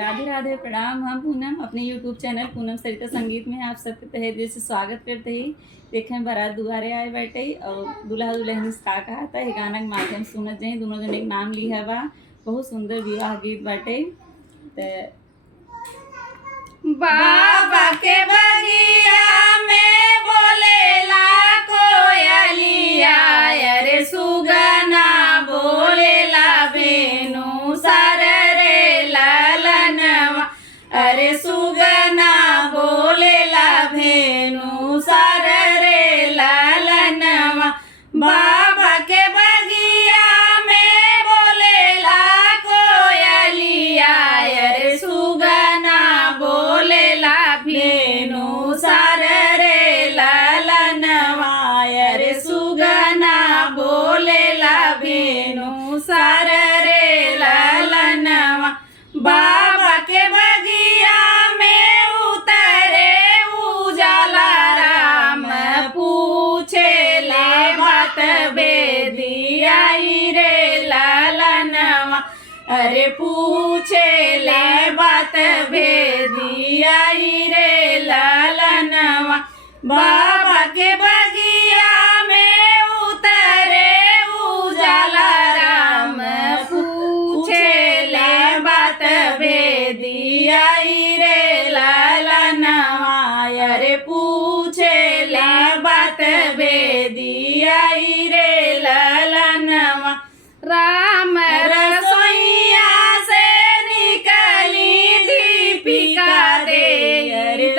राधे राधे प्रणाम। हम पूनम अपने यूट्यूब चैनल पूनम सरिता संगीत में आप सबके तहे दिल से स्वागत करते ही। देखें बारात दुआरे आए बैठे और दूल्हा दुल्हन का कहा था ये गाना के माध्यम से सुनत जाए। दोनों जन एक नाम लिखा बा, बहुत सुंदर विवाह गीत बाटे। बाबा के बगिया में बोलेला कोयलिया, अरे सुगना बोलेला बेनु सर रे ललनवा, अरे सुगना बोलेला भेनु सर रे ललनवा। बाबा के बगिया में बोलेला कोयलिया, अरे सुगना बोलेला भेनु सर रे ललनवा, अरे सुगना बोलेला भेनु सर रे ललनवा। बाबा के बगिया में उतरे उजाला राम, पूछे ले बात बेदियाई रे ललनवा, अरे पूछे ले बात बेदियाई रे ललनवा। बाबा के बगिया में उतरे उजाला राम, पूछे ले बात बेदियाई रे ललनवा, अरे पूछे ले बात बेदियाई रे ललनवा। राम रसोइया से निकली दीपिका दे,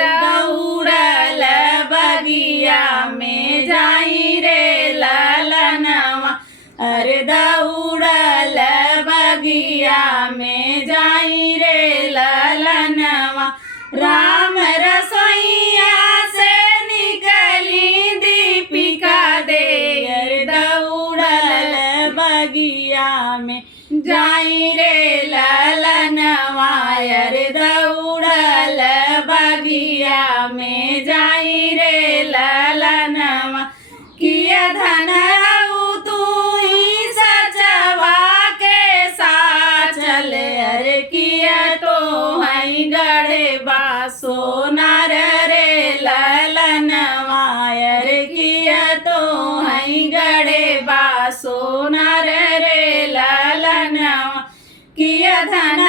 दौड़ल बगिया में जाई रे ललनवा, अरे दौड़ल बगिया में जाई रे ललनवा। राम रसोइया से निकली दीपिका दे, दौड़ल बगिया में जाई रे ललनवा, अरे दौड़ल बगिया में जाई रे ललनवा। किया धन तू ही सचवा के साचल, अरे किया तो हई गड़े बासो नार रे ललनवा, अरे किया तो हई गड़े बासो नार रे ललनवा। किया धन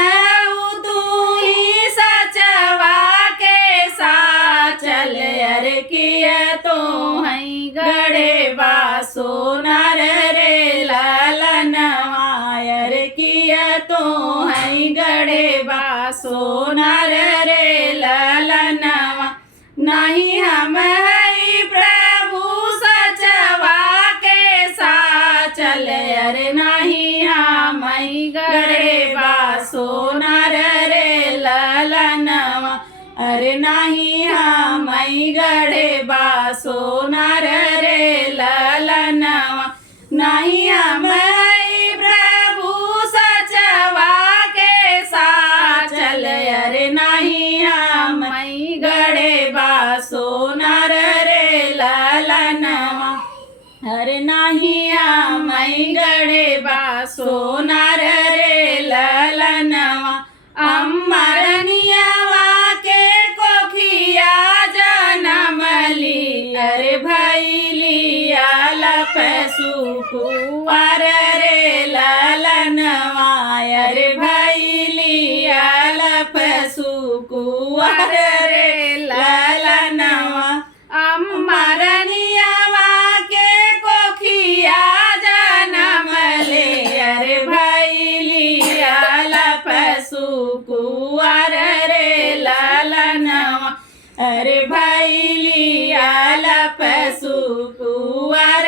तू ही सचवा के साचल, अरे किया तो हई गड़े बासो नार रे ललनवा, अरे किया तो हई गड़े बासो नार रे ललनवा। नहीं हम हई प्रभु सचवा के साचल, अरे नहीं हम हई गड़े बासो नार रे ललनवा, अरे नहीं हम हई गड़े बासो नार रे ललनवा। नहीं हम हई प्रभु सचवा के साचल, अरे नहीं हम हई गड़े बासो नार रे ललनवा, अरे नहीं हम हई गड़े बासो नार रे ललनवा। अमरनियवा के कोखिया जनमली, अरे भैलिया लपसु कुंवर रे ललनवा, अरे भैलिया लपसु कुंवर रे ललनवा। अमरनियवा के कोखिया जनमले, अरे भैलिया लपसु कुंवर रे ललनवा, अरे भैलिया लपसु कुंवर